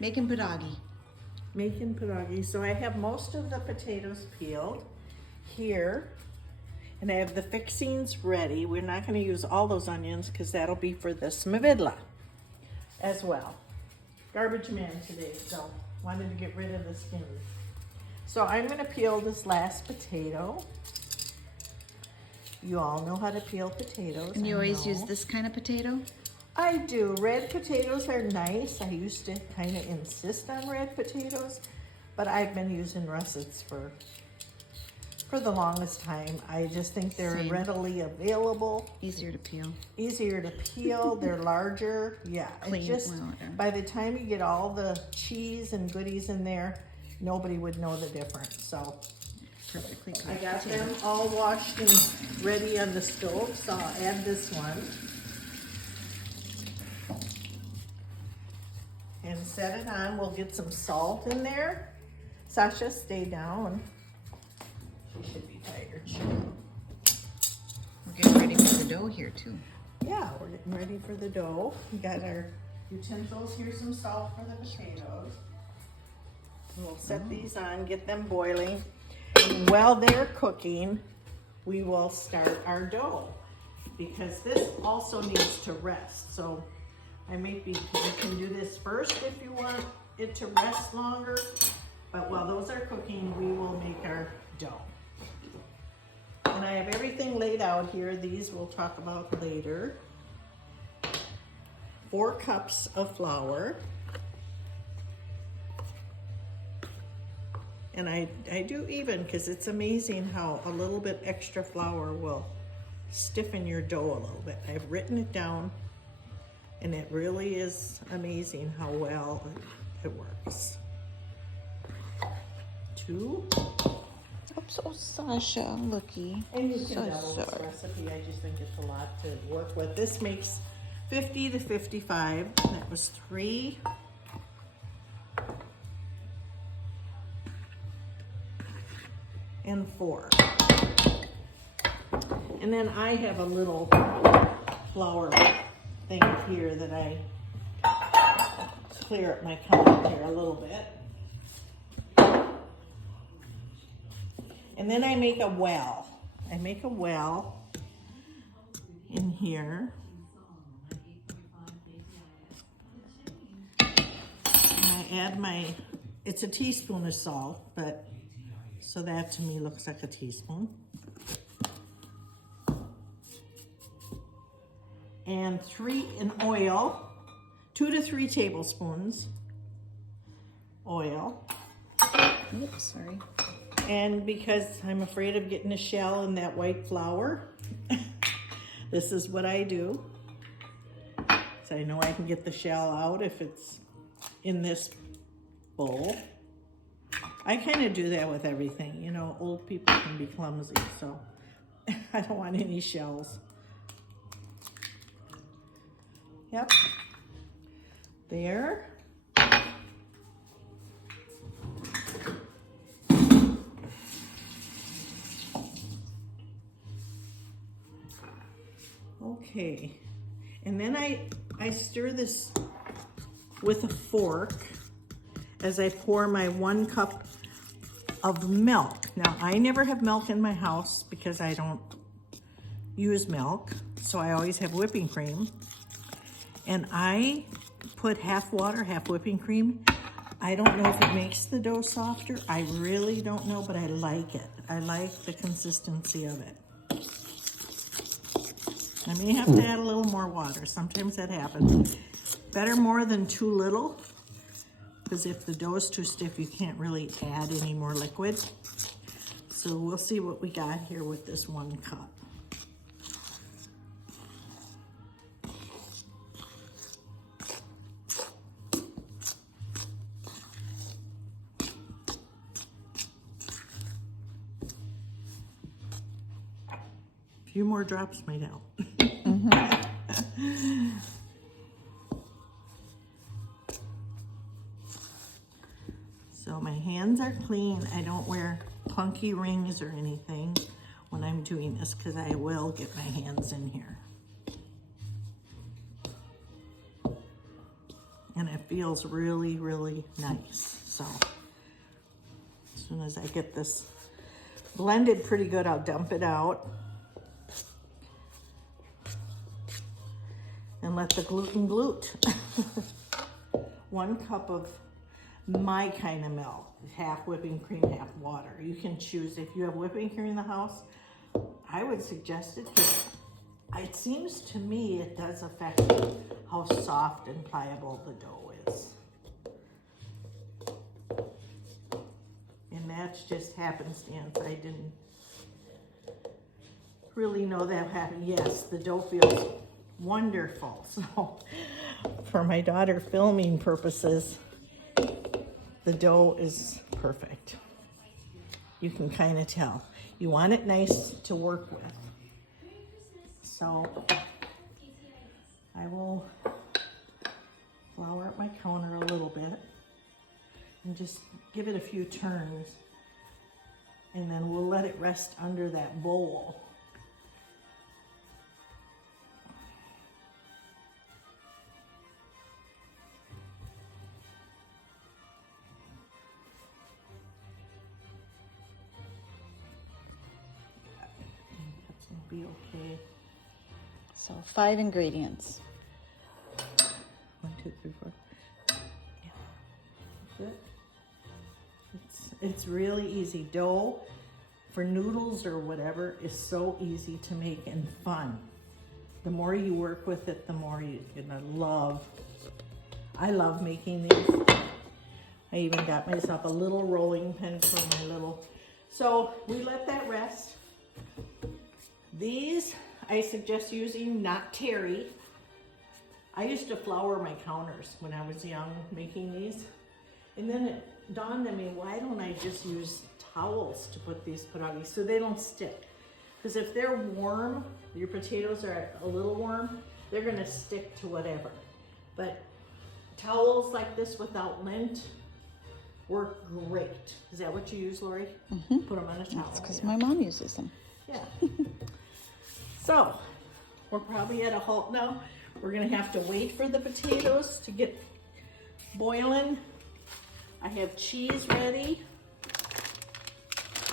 Making pierogi. Making pierogi. So I have most of the potatoes peeled here. And I have the fixings ready. We're not going to use all those onions because that'll be for the smavidla as well. Garbage man today, so wanted to get rid of the skins. So I'm going to peel this last potato. You all know how to peel potatoes. And you always know. use this kind of potato? I do. Red potatoes are nice. I used to kind of insist on red potatoes, but I've been using russets for the longest time. I just think they're Same. readily available. Easier to peel. Easier to peel. They're larger. Yeah. Clean. It just, Well, yeah. by the time you get all the cheese and goodies in there, nobody would know the difference. So Perfectly cooked I got potato. them all washed and ready on the stove. So I'll add this one. And set it on. We'll get some salt in there. Sasha, stay down. She should be tired. We're getting ready for the dough here too. Yeah, we're getting ready for the dough. We got our utensils. Here's some salt for the potatoes. We'll set these on, get them boiling. And while they're cooking, we will start our dough because this also needs to rest. So you can do this first if you want it to rest longer. But while those are cooking, we will make our dough. And I have everything laid out here. These we'll talk about later. 4 cups of flour. And I do even because it's amazing how a little bit extra flour will stiffen your dough a little bit. I've written it down and it really is amazing how well it works. 2. I'm so Sasha, looky. And you can So double this sorry. recipe. I just think it's a lot to work with. This makes 50 to 55. That was 3. And 4. And then I have a little flour thing here that I clear up my counter here a little bit. And then I make a well. I make a well in here. And I add it's a teaspoon of salt, but so that to me looks like a teaspoon. And in oil, 2 to 3 tablespoons oil. Oops, sorry. And because I'm afraid of getting a shell in that white flour, this is what I do. So I know I can get the shell out if it's in this bowl. I kind of do that with everything. You know, old people can be clumsy, so I don't want any shells. Yep. There. Okay, and then I stir this with a fork as I pour my 1 cup of milk. Now, I never have milk in my house because I don't use milk, so I always have whipping cream. And I put half water, half whipping cream. I don't know if it makes the dough softer. I really don't know, but I like it. I like the consistency of it. I may have to add a little more water. Sometimes that happens. Better more than too little, because if the dough is too stiff, you can't really add any more liquid. So we'll see what we got here with this 1 cup. A few more drops might help. So my hands are clean. I don't wear clunky rings or anything when I'm doing this because I will get my hands in here. and it feels really, really nice. So as soon as I get this blended pretty good, I'll dump it out and let the gluten glute. 1 cup of my kind of milk, half whipping cream, half water. You can choose if you have whipping cream in the house. I would suggest it because it seems to me it does affect how soft and pliable the dough is. And that's just happenstance. I didn't really know that happened. Yes, the dough feels wonderful. So for my daughter filming purposes, the dough is perfect. You can kind of tell. You want it nice to work with. So I will flour up my counter a little bit and just give it a few turns, and then we'll let it rest under that bowl. That's gonna be okay. So 5 ingredients. 1, 2, 3, 4. Yeah. Good. It's really easy. Dough for noodles or whatever is so easy to make and fun. The more you work with it, the more you're gonna love. I love making these. I even got myself a little rolling pin for my little. So we let that rest. These I suggest using, not terry. I used to flour my counters when I was young making these. And then it dawned on me, why don't I just use towels to put these pierogi so they don't stick? Because if they're warm, your potatoes are a little warm, they're gonna stick to whatever. But towels like this without lint work great. Is that what you use, Lori? Mm-hmm. Put them on a towel. That's because my mom uses them. Yeah. So, we're probably at a halt now. We're gonna have to wait for the potatoes to get boiling. I have cheese ready.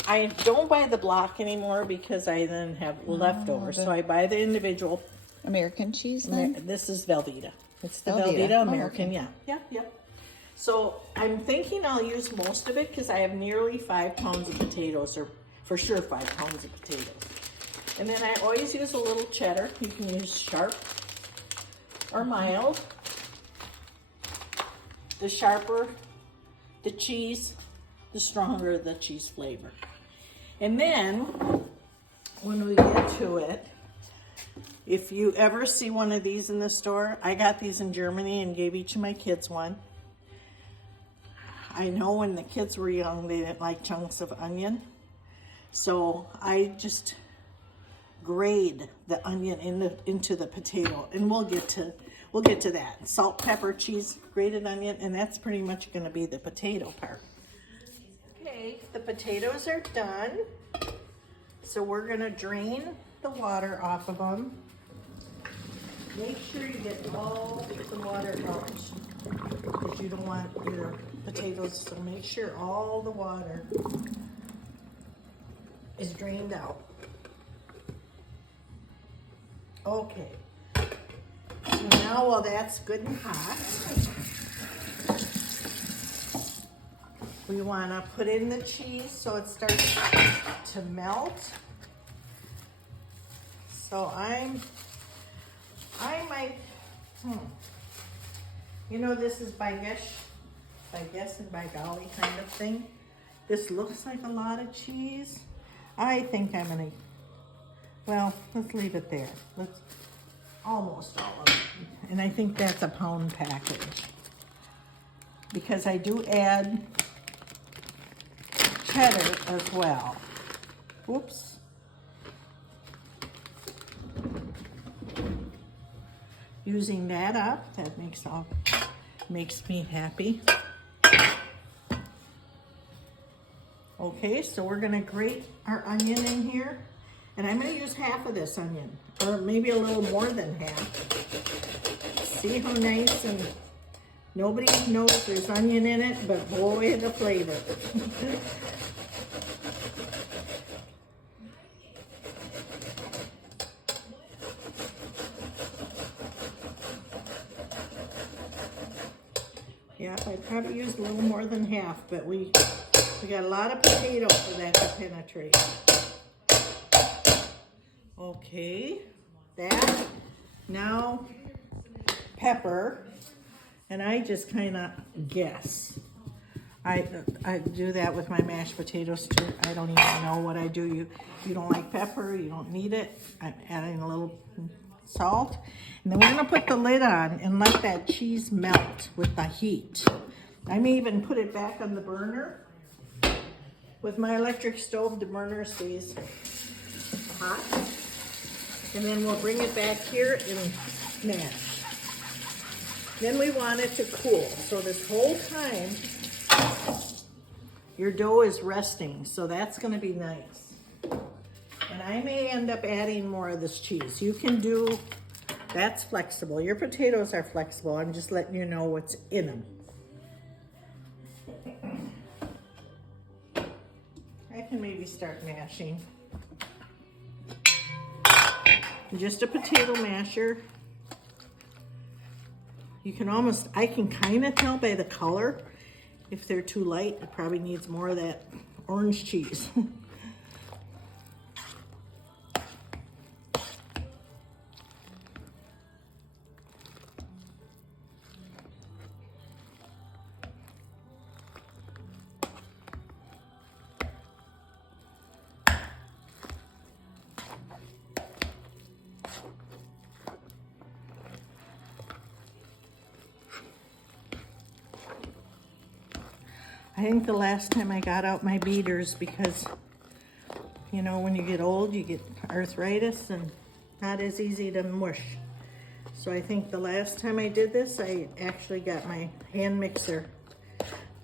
I don't buy the block anymore because I then have leftovers. So I buy the individual. American cheese then? This is Velveeta. It's the Velveeta. Velveeta American, Oh, okay. yeah. Yep. So I'm thinking I'll use most of it because I have nearly 5 pounds of potatoes, or for sure 5 pounds of potatoes. And then I always use a little cheddar. You can use sharp or mild. The sharper the cheese, the stronger the cheese flavor. And then when we get to it, if you ever see one of these in the store, I got these in Germany and gave each of my kids one. I know when the kids were young, they didn't like chunks of onion. So I just grate the onion into the potato, and we'll get to that. Salt, pepper, cheese, grated onion, and that's pretty much gonna be the potato part. Okay, the potatoes are done. So we're gonna drain the water off of them. Make sure you get all the water out, because you don't want your potatoes, so make sure all the water is drained out. Okay, so now while that's good and hot, we want to put in the cheese so it starts to melt. So I might, you know, this is by guess and by golly kind of thing. This looks like a lot of cheese. I think I'm gonna, well, let's leave it there. Let's, almost all of it. And I think that's a pound package, because I do add cheddar as well. Whoops. Using that up, that makes me happy. Okay, so we're gonna grate our onion in here, and I'm gonna use half of this onion, or maybe a little more than half. See how nice and Nobody knows there's onion in it, but boy, the flavor. Yeah, I probably used a little more than half, but we got a lot of potato for that to penetrate. Okay, that. Now, pepper. And I just kind of guess. I do that with my mashed potatoes too. I don't even know what I do. You don't like pepper, you don't need it. I'm adding a little salt. And then we're gonna put the lid on and let that cheese melt with the heat. I may even put it back on the burner. With my electric stove, the burner stays hot. And then we'll bring it back here and mash. Then we want it to cool. So this whole time, your dough is resting. So that's gonna be nice. And I may end up adding more of this cheese. You can do, that's flexible. Your potatoes are flexible. I'm just letting you know what's in them. I can maybe start mashing. Just a potato masher. You can almost, I can kind of tell by the color, if they're too light, it probably needs more of that orange cheese. I think the last time I got out my beaters, because, you know, when you get old, you get arthritis and not as easy to mush. So I think the last time I did this, I actually got my hand mixer.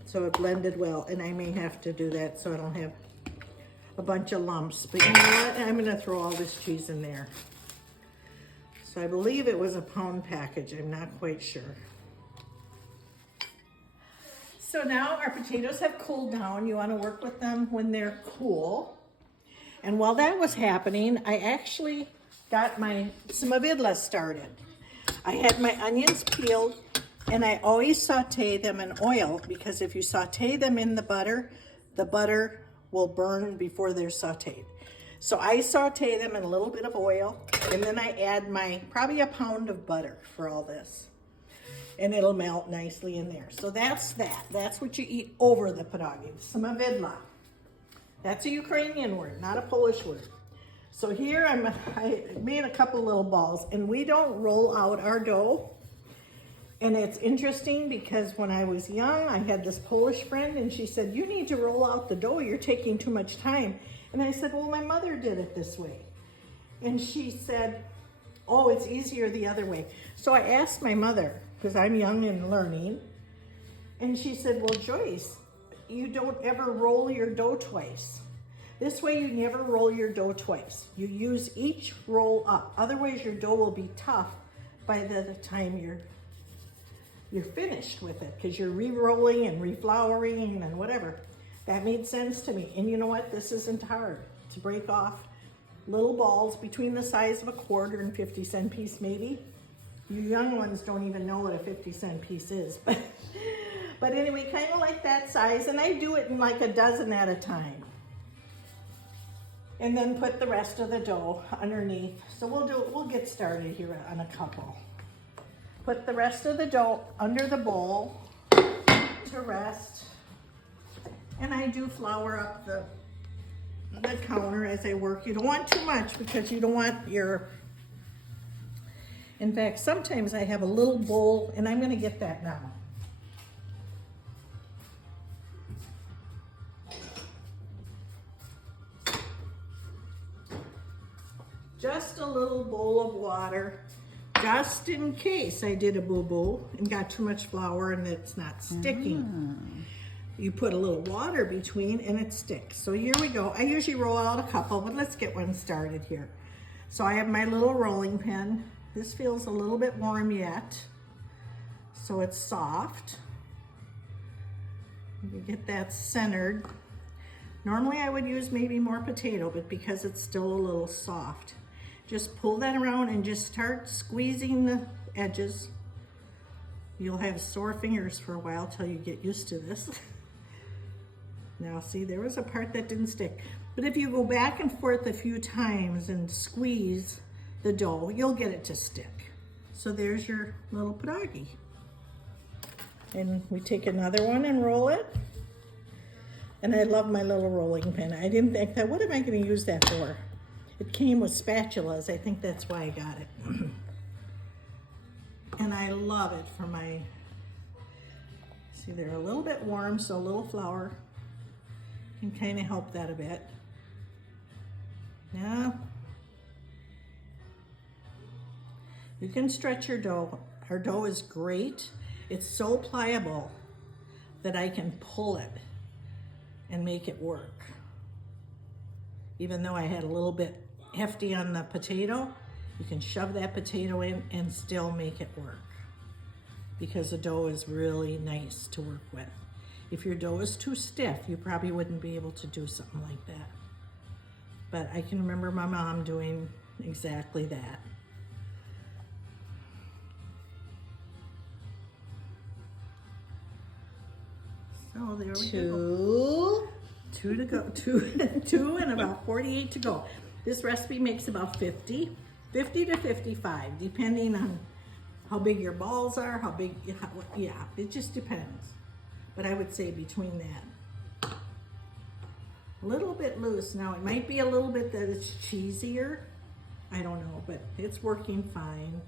So it blended well, and I may have to do that so I don't have a bunch of lumps. But you know what? I'm gonna throw all this cheese in there. So I believe it was a pound package. I'm not quite sure. So now our potatoes have cooled down. You want to work with them when they're cool. And while that was happening, I actually got my smavidla started. I had my onions peeled, and I always saute them in oil, because if you saute them in the butter will burn before they're sauteed. So I saute them in a little bit of oil, and then I add probably a pound of butter for all this. And it'll melt nicely in there. So that's that. That's what you eat over the pierogi. Smavidla. That's a Ukrainian word, not a Polish word. So here I made a couple little balls, and we don't roll out our dough. And it's interesting because when I was young, I had this Polish friend, and she said, "You need to roll out the dough. You're taking too much time." And I said, "Well, my mother did it this way." And she said, "Oh, it's easier the other way." So I asked my mother, because I'm young and learning. And she said, "Well, Joyce, you don't ever roll your dough twice. This way you never roll your dough twice. You use each roll up. Otherwise your dough will be tough by the time you're finished with it, because you're re-rolling and reflouring and whatever." That made sense to me. And you know what? This isn't hard to break off little balls between the size of a quarter and 50-cent piece maybe. You young ones don't even know what a 50-cent piece is. But anyway, kind of like that size. And I do it in like a dozen at a time. And then put the rest of the dough underneath. So we'll get started here on a couple. Put the rest of the dough under the bowl to rest. And I do flour up the counter as I work. You don't want too much, because you don't want your... In fact, sometimes I have a little bowl, and I'm going to get that now. Just a little bowl of water, just in case I did a boo-boo and got too much flour and it's not sticking. You put a little water between and it sticks. So here we go. I usually roll out a couple, but let's get one started here. So I have my little rolling pin. This feels a little bit warm yet. so it's soft. You get that centered. Normally I would use maybe more potato, but because it's still a little soft, just pull that around and just start squeezing the edges. You'll have sore fingers for a while till you get used to this. Now see, there was a part that didn't stick. But if you go back and forth a few times and squeeze the dough, you'll get it to stick. So there's your little pierogi. And we take another one and roll it. And I love my little rolling pin. I didn't think that, what am I going to use that for? It came with spatulas. I think that's why I got it. And I love it for my, see, they're a little bit warm, so a little flour can kind of help that a bit. Now, you can stretch your dough. Our dough is great. It's so pliable that I can pull it and make it work. Even though I had a little bit hefty on the potato, you can shove that potato in and still make it work, because the dough is really nice to work with. If your dough is too stiff, you probably wouldn't be able to do something like that. But I can remember my mom doing exactly that. So there we go. Two to go. Two and about 48 to go. This recipe makes about 50 to 55, depending on how big your balls are, how big, yeah, it just depends. But I would say between that. A little bit loose. Now it might be a little bit that it's cheesier. I don't know, but it's working fine.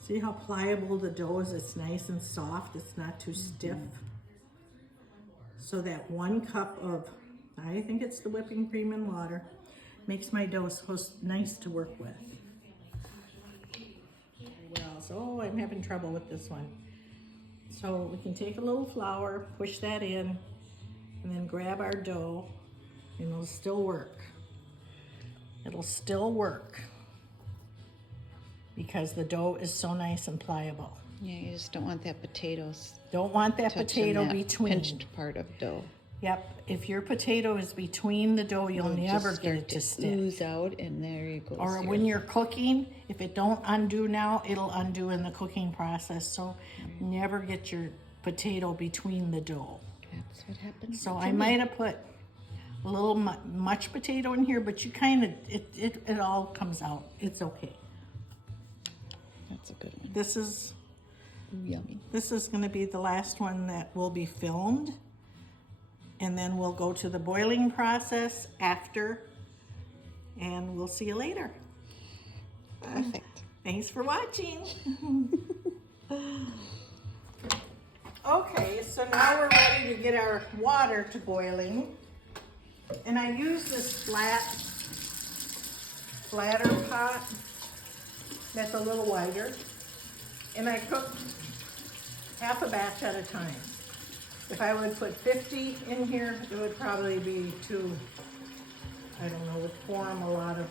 See how pliable the dough is? It's nice and soft. It's not too stiff. So that 1 cup of, I think it's the whipping cream and water, makes my dough so nice to work with. Well, so I'm having trouble with this one. So we can take a little flour, push that in, and then grab our dough, and it'll still work. It'll still work because the dough is so nice and pliable. Yeah, you just don't want that potatoes. Don't want that touching potato that between. pinched part of dough. Yep, if your potato is between the dough, you'll never get it to stick. Ooze out, and there you go. Or when you're cooking, if it don't undo now, it'll undo in the cooking process. So never get your potato between the dough. That's what happens. So I might have put a little much potato in here, but you kind of, it all comes out. It's okay. That's a good one. This is yummy. This is going to be the last one that will be filmed. And then we'll go to the boiling process after, and we'll see you later. Perfect. Thanks for watching. Okay, so now we're ready to get our water to boiling. And I use this flatter pot that's a little wider. And I cook half a batch at a time. If I would put 50 in here, it would probably be too, I don't know, would form a lot of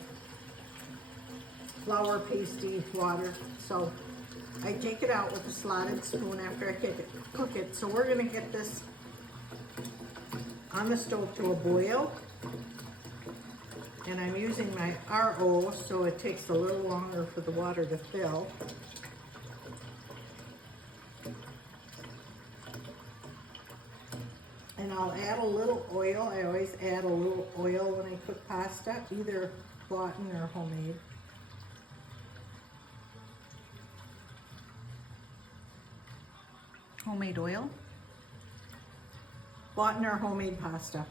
flour pasty water. So I take it out with a slotted spoon after I cook it. So we're gonna get this on the stove to a boil. And I'm using my RO, so it takes a little longer for the water to fill. And I'll add a little oil. I always add a little oil when I cook pasta, either bought or homemade. Homemade oil? Bought or homemade pasta.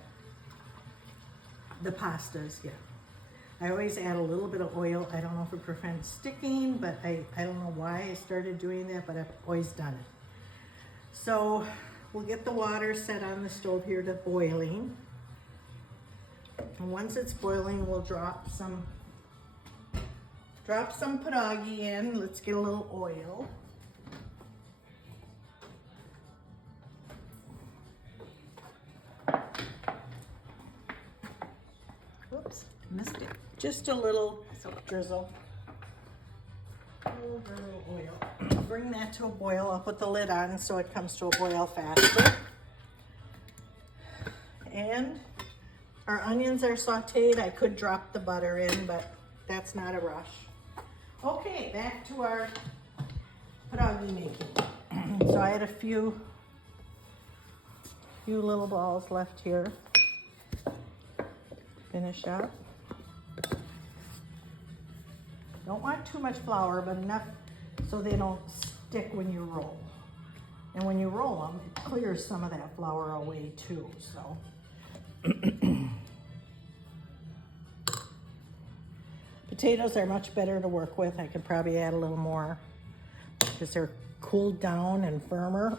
The pastas, yeah. I always add a little bit of oil. I don't know if it prevents sticking, but I don't know why I started doing that, but I've always done it. So we'll get the water set on the stove here to boiling. And once it's boiling, we'll drop some pierogi in. Let's get a little oil. Whoops, missed it. Just a little drizzle. A little oil. bring that to a boil. I'll put the lid on so it comes to a boil faster. And our onions are sauteed. I could drop the butter in, but that's not a rush. Okay, back to our pierogi making. So I had a few little balls left here. Finish up. Don't want too much flour, but enough so they don't stick when you roll. And when you roll them, it clears some of that flour away too, so. Potatoes are much better to work with. I could probably add a little more because they're cooled down and firmer.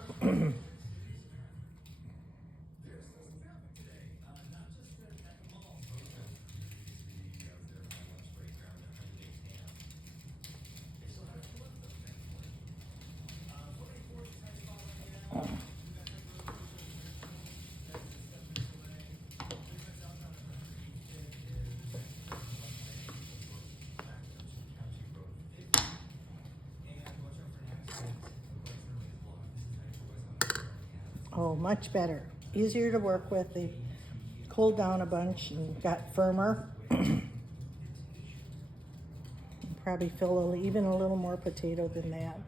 Oh, much better. Easier to work with. They cooled down a bunch and got firmer. Probably fill even a little more potato than that.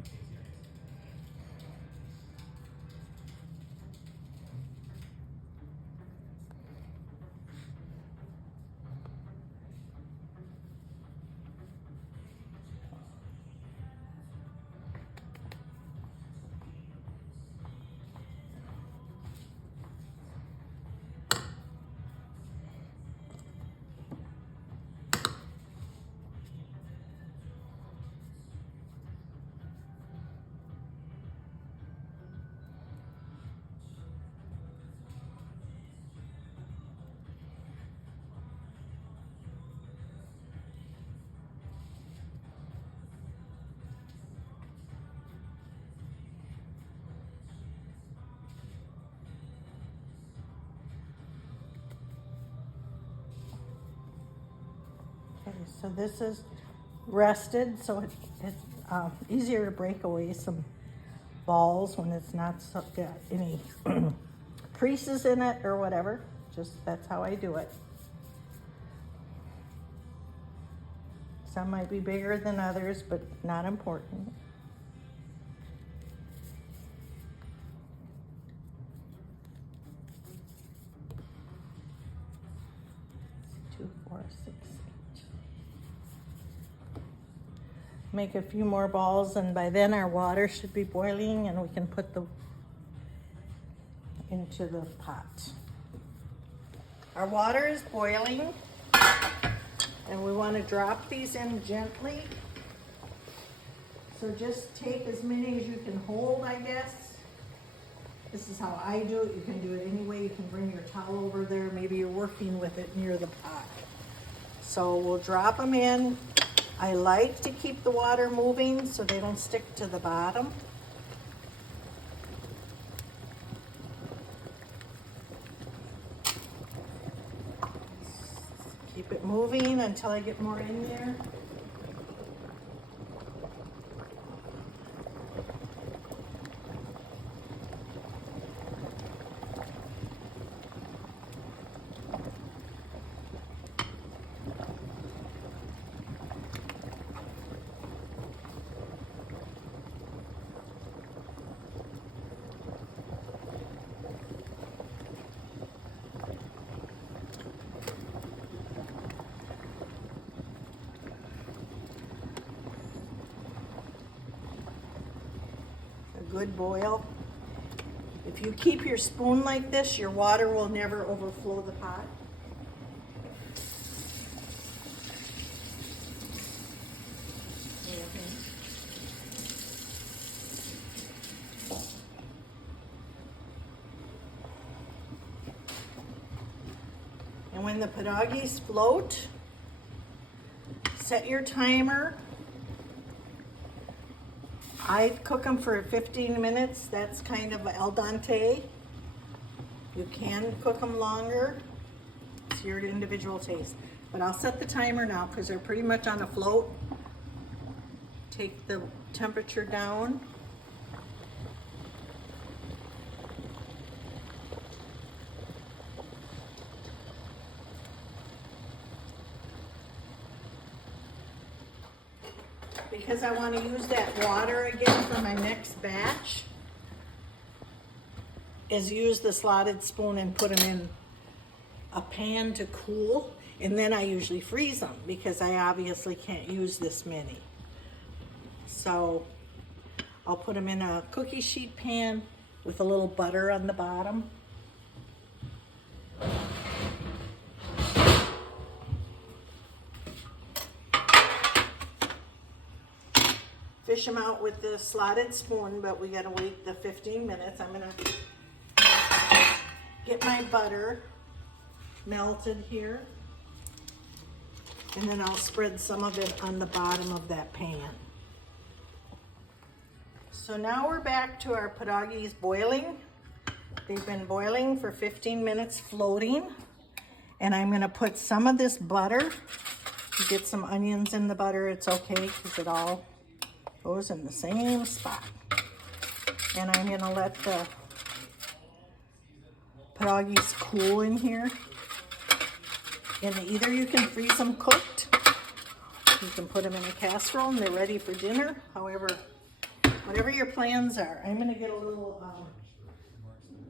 Okay, so this is rested, so it's easier to break away some balls when it's not got any creases in it or whatever. Just that's how I do it. Some might be bigger than others, but not important. 2, 4, 6, 8. Make a few more balls, and by then our water should be boiling and we can put the into the pot. Our water is boiling and we want to drop these in gently. So just take as many as you can hold, I guess. This is how I do it. You can do it any way. You can bring your towel over there. Maybe you're working with it near the pot. So we'll drop them in. I like to keep the water moving so they don't stick to the bottom. Keep it moving until I get more in there. Good boil. If you keep your spoon like this, your water will never overflow the pot. And when the pierogis float, set your timer. I cook them for 15 minutes. That's kind of al dente. You can cook them longer. It's your individual taste. But I'll set the timer now because they're pretty much on a float. Take the temperature down. because I want to use that water again for my next batch, is use the slotted spoon and put them in a pan to cool, and then I usually freeze them because I obviously can't use this many. So I'll put them in a cookie sheet pan with a little butter on the bottom. Fish them out with the slotted spoon, but we gotta wait the 15 minutes. I'm gonna get my butter melted here, and then I'll spread some of it on the bottom of that pan. So now we're back to our pierogis boiling. They've been boiling for 15 minutes floating, and I'm gonna put some of this butter. You get some onions in the butter, it's okay because it all goes in the same spot. And I'm gonna let the pierogis cool in here. And either you can freeze them cooked, you can put them in a casserole and they're ready for dinner. However, whatever your plans are. I'm gonna get a little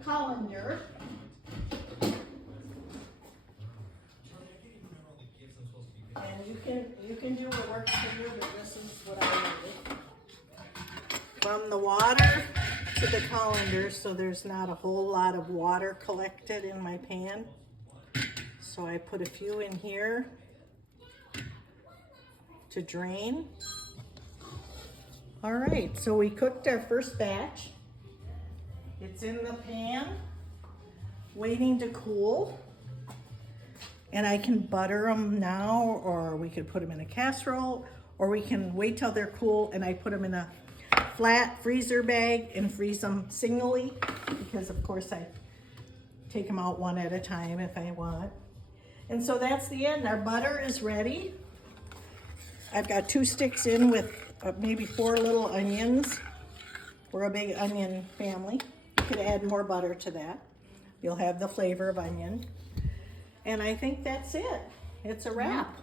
colander. And you can do what works for you, but this is what I did. From the water to the colander, so there's not a whole lot of water collected in my pan. So I put a few in here to drain. All right, so we cooked our first batch. It's in the pan, waiting to cool. And I can butter them now, or we could put them in a casserole, or we can wait till they're cool and I put them in a flat freezer bag and freeze them singly, because of course I take them out one at a time if I want. And so that's the end. Our butter is ready. I've got 2 sticks in with maybe 4 little onions. We're a big onion family. You could add more butter to that. You'll have the flavor of onion. And I think that's it. It's a wrap.